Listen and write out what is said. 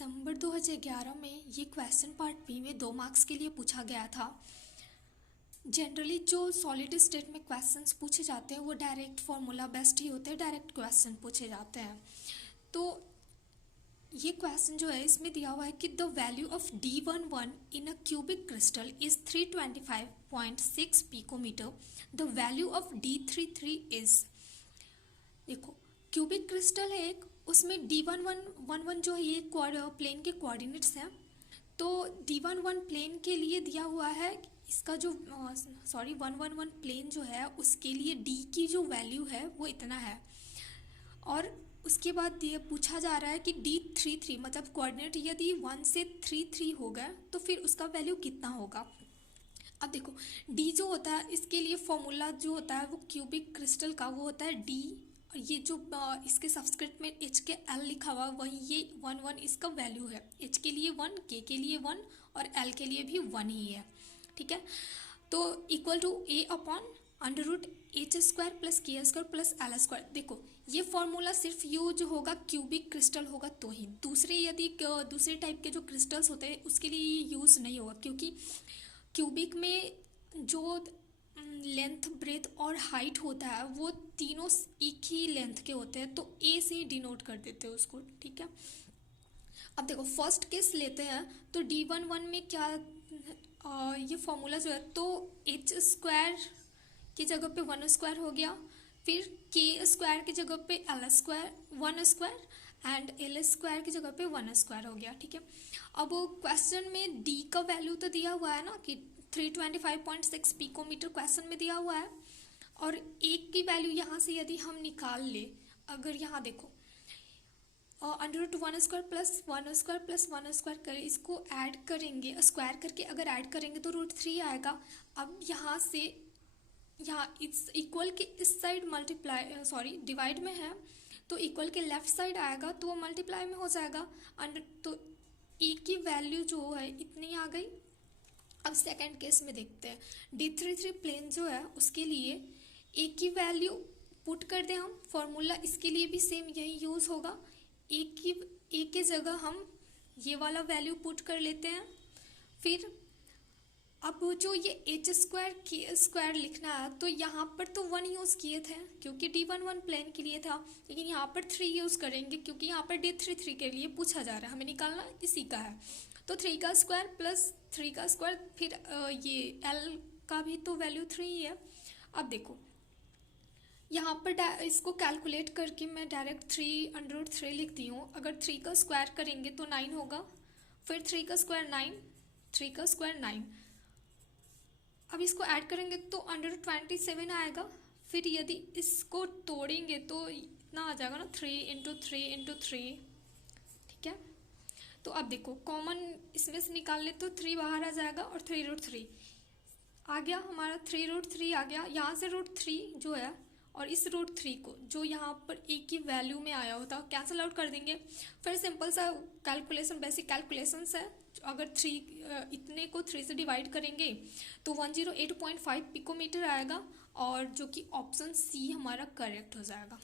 दिसंबर 2011 में ये question part B में 2 मार्क्स के लिए पूछा गया था। जनरली जो सॉलिड स्टेट में क्वेश्चंस पूछे जाते हैं वो डायरेक्ट फार्मूला बेस्ड ही होते हैं, डायरेक्ट क्वेश्चन पूछे जाते हैं। तो ये क्वेश्चन जो है इसमें दिया हुआ है कि the value of D11 in a cubic crystal is 325.6 picometre. The value of D33 is, देखो क्यूबिक क्रिस्टल है एक, उसमें D11 जो है ये प्लेन के कोऑर्डिनेट्स हैं। तो D11 प्लेन के लिए दिया हुआ है, इसका जो 111 प्लेन जो है उसके लिए D की जो वैल्यू है वो इतना है। और उसके बाद ये पूछा जा रहा है कि D33 मतलब कोऑर्डिनेट यदि 1 से 3 हो गया तो फिर उसका वैल्यू कितना होगा। अब देखो D जो होता है इसके लिए फॉर्मूला जो होता है वो क्यूबिक क्रिस्टल का वो होता है D, और ये जो इसके सबस्क्रिप्ट में H के L लिखा हुआ वही ये 1 इसका वैल्यू है। H के लिए 1, K के लिए 1 और L के लिए भी 1 ही है, ठीक है। तो equal to A upon under root H square plus K square plus L square. देखो ये फॉर्मूला सिर्फ यूज होगा क्यूबिक क्रिस्टल होगा तो ही, दूसरे यदि दूसरे टाइप के जो क्रिस्टल्स होते हैं उसके लिए ये यूज़ नहीं होगा, क्योंकि क्यूबिक में जो लेंथ ब्रेथ और हाइट होता है वो तीनों एक ही लेंथ के होते हैं, तो ए से डिनोट कर देते हैं उसको, ठीक है। अब देखो फर्स्ट केस लेते हैं तो D11 में क्या ये फॉर्मूला जो है तो H स्क्वायर की जगह पे 1 स्क्वायर हो गया, फिर K स्क्वायर की जगह पे L square 1 square and L square की जगह पे 1 स्क्वायर हो गया, ठीक है। अब क्वेश्चन में D का वैल्यू तो दिया हुआ है ना कि 325.6 पिकोमीटर क्वेश्चन में दिया हुआ है, और एक की वैल्यू यहाँ से यदि हम निकाल ले, अगर यहाँ देखो under root 1 square plus 1 square plus 1 square करें, इसको ऐड करेंगे स्क्वायर करके अगर ऐड करेंगे तो √3 आएगा। अब यहाँ से यहाँ इस इक्वल के इस साइड डिवाइड में है तो इक्वल के लेफ्ट साइड आएगा तो वो मल्टीप्लाई में हो जाएगा अंडर, तो ए की वैल्यू जो है इतनी आ गई। अब सेकंड केस में देखते हैं D33 प्लेन जो है उसके लिए ए की वैल्यू पुट कर दें हम, फॉर्मूला इसके लिए भी सेम यही यूज़ होगा। ए के जगह हम ये वाला वैल्यू पुट कर लेते हैं। फिर अब जो ये H स्क्वायर K स्क्वायर लिखना है तो यहाँ पर तो 1 यूज़ किए थे क्योंकि D11 प्लेन के लिए था, लेकिन यहाँ पर 3 यूज़ करेंगे क्योंकि यहाँ पर D33 के लिए पूछा जा रहा है, हमें निकालना इसी का है। तो 3 का स्क्वायर प्लस 3 का स्क्वायर, फिर ये L का भी तो वैल्यू 3 ही है। अब देखो यहाँ पर इसको कैलकुलेट करके मैं डायरेक्ट 3 अंडर रूट 3 लिखती हूँ। अगर 3 का स्क्वायर करेंगे तो 9 होगा, फिर 3 का स्क्वायर 9, 3 का स्क्वायर 9। अब इसको ऐड करेंगे तो अंडर रूट 27 आएगा। फिर यदि इसको तोड़ेंगे तो इतना आ जाएगा ना 3 इंटू 3 इंटू 3, ठीक है। तो अब देखो कॉमन इसमें से निकाल ले तो 3 बाहर आ जाएगा और 3√3 आ गया हमारा, 3√3 आ गया। यहाँ से √3 जो है और इस √3 को जो यहाँ पर एक की वैल्यू में आया होता कैंसिल आउट कर देंगे। फिर सिंपल सा कैलकुलेशन, बेसिक कैलकुलेशंस है। अगर 3 इतने को 3 से डिवाइड करेंगे तो 108.5 पिकोमीटर आएगा, और जो कि ऑप्शन सी हमारा करेक्ट हो जाएगा।